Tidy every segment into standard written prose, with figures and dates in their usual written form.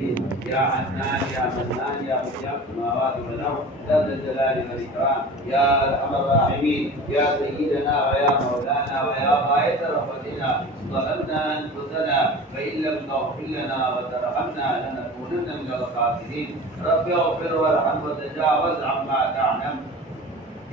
الراحمين يا حنان يا منان يا بديع السماوات والارض يا ذا الجلال والاكرام يا ارحم الراحمين يا سيدنا ويا مولانا ويا غايه رحمتنا ظلمنا انفسنا فان لم تغفر لنا وترحمنا لنكونن من الخاسرين رب اغفر وارحم وتجاوز عما تعلم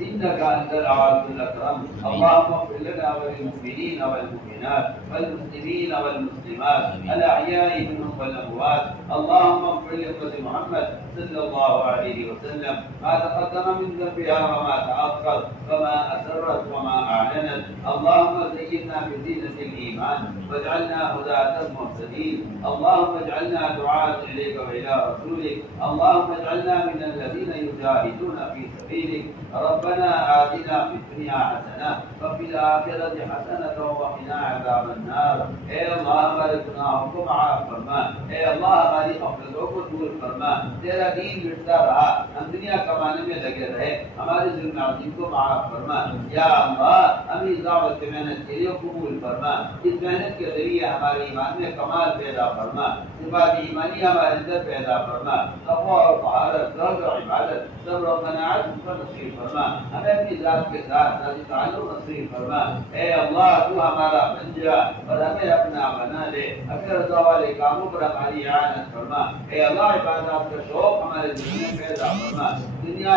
إنك أنت العزيز الأكرم اللهم اغفر لنا وللمؤمنين والمؤمنات والمسلمين والمسلمات الأحياء منهم والأموات اللهم اغفر لأمة محمد صلى الله عليه وسلم ما تقدم من ذنبها وما تأخر وما أسرت وما أعلنت اللهم زينا بزينة الإيمان واجعلنا هداة مهتدين اللهم اجعلنا دعاة إليك وإلى رسولك اللهم اجعلنا من الذين يجاهدون في سبيلك ربنا آتنا في الدنيا حسنة وفي الآخرة حسنة وقنا عذاب النار اے اللہ ہمارے گناہوں کو معاف فرما اے اللہ ہماری غفلتوں کو دور فرما تیرا دین بڑھتا رہا ہم دنیا کمانے میں لگے رہے ہمارے ظلم عظیم کو معاف فرما یا اللہ ہم اس دعوت کی محنت کے لیے قبول فرما اس محنت کے ذریعے ہمارے ایمان میں کمال پیدا فرما صفات ایمانی ہمارے اندر پیدا فرما تقوی اور طہارت زہد اور عبادت صبر و قناعت کو نصیب فرما ہمیں اپنی ذات کے ساتھ راضی تعلق نصیب فرما اے اللہ تو ہمارا بن جا اور ہمیں اپنا بنا لے اپنے رضا والے کاموں پر ہماری اعانت فرما اے اللہ عبادات کا شوق ہمارے دل میں پیدا فرما دنیا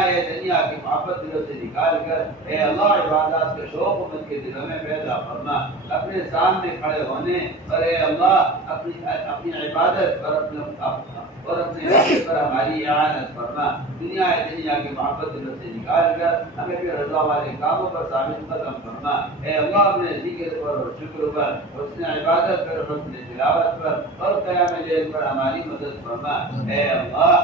کی محبت دلوں سے نکال کر اے اللہ عبادات کا شوق امت کے دلوں میں پیدا فرما اپنے سامنے کھڑے ہونے اور اے اللہ اپنی عبادت پر اپنے حق پر ہماری اعانت فرما دنیا کی محبت دلوں سے نکال کر ہمیں پھر رضا والے کاموں پر ثابت قدم فرما اے اللہ اپنے ذکر پر اور شکر پر حسن عبادت پر حسن تلاوت پر اور قیام لیل پر ہماری مدد فرما اے اللہ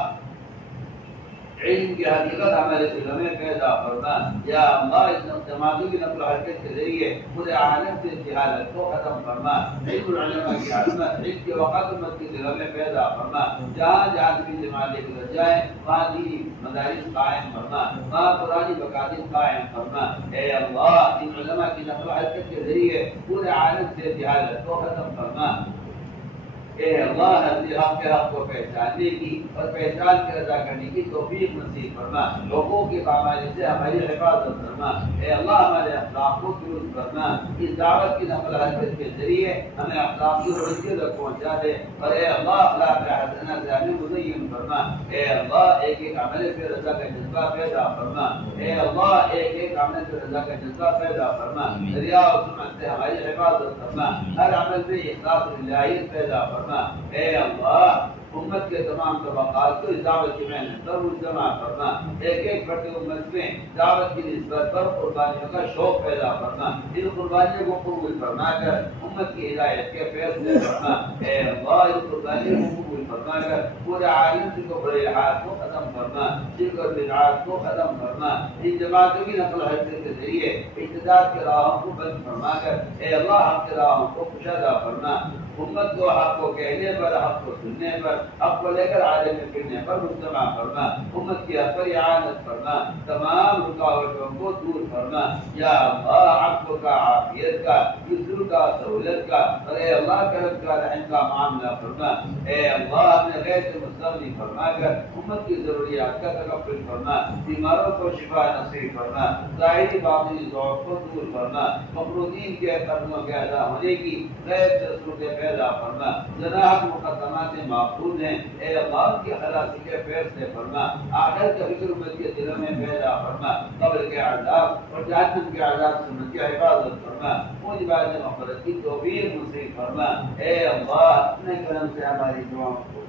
علم کی حقیقت ہمارے دلوں میں پیدا فرما یا اللہ اس دماغی کی نقل و حرکت کے ذریعے پورے عالم سے جہالت کو ختم فرما علم العلماء کی علمت علم کے وقت امت کے دلوں میں پیدا فرما جہاں جہاں بھی جماعتیں گزر جائیں وہاں دی مدارس قائم فرما وہاں قرآنی مکاتب قائم فرما اے اللہ ان علماء کی نقل و حرکت کے ذریعے پورے عالم سے جہالت کو ختم فرما اے اللہ اپنے حق کے حق کو پہچاننے کی اور پہچان کے ادا کرنے کی توفیق نصیب فرما لوگوں کی پامالی سے ہماری حفاظت فرما اے اللہ ہمارے اخلاق کو درست فرما اس دعوت کی نقل حرکت کے ذریعے ہمیں اخلاق کی روشنی تک پہنچا دے اور اے اللہ اخلاق حسنہ سے ہمیں مزین فرما اے اللہ ایک ایک عمل پہ رضا کا جذبہ پیدا فرما اے اللہ ایک ایک عمل پہ رضا کا جذبہ پیدا فرما ریا و سمت سے ہماری حفاظت فرما ہر عمل پہ اخلاص و الہیت پیدا فرما اے اللہ امت کے تمام طبقات کو اس دعوت کی محنت پر مجتمع فرما ایک ایک بڑی امت میں دعوت کی نسبت پر قربانیوں کا شوق پیدا فرما ان قربانیوں کو قبول فرما کر امت کی ہدایت کے فیصلے فرما اے اللہ ان قربانیوں کو قبول فرما کر پورے عالم سے کو بڑے الحاد کو ختم فرما شرک اور بدعات کو ختم فرما ان جماعتوں کی نقل و حرکت کے ذریعے اجتہاد کے راہوں کو بند فرما کر اے اللہ حق کے راہوں کو کشادہ فرما امت کو حق کو کہنے پر حق کو سننے پر حق کو لے کر عالم میں پھرنے پر مجتمع فرما امت کی حق پر اعانت فرما تمام رکاوٹوں کو دور فرما یا اللہ حق کا عافیت کا یسر کا سہولت کا اور اے اللہ کرم کا رحم کا معاملہ فرما اے اللہ اپنے غیر سے مستغنی فرما کر امت کی ضروریات کا تکفل فرما بیماروں کو شفا نصیب فرما ظاہری باطنی ضعف کو دور فرما مفروضین کے قدموں کے ادا ہونے کی غیر سے صورتیں پیدا فرما جناح مقدمات محفوظ ہیں اے اللہ کی خلاصی کے فیصلے فرما آخرت کا فکر امت کے دلوں میں پیدا فرما قبر کے عذاب اور جہنم کے عذاب سے امت کی حفاظت فرما موجبات مغفرت کی توفیق نصیب فرما اے اللہ اپنے کرم سے ہماری دعاؤں کو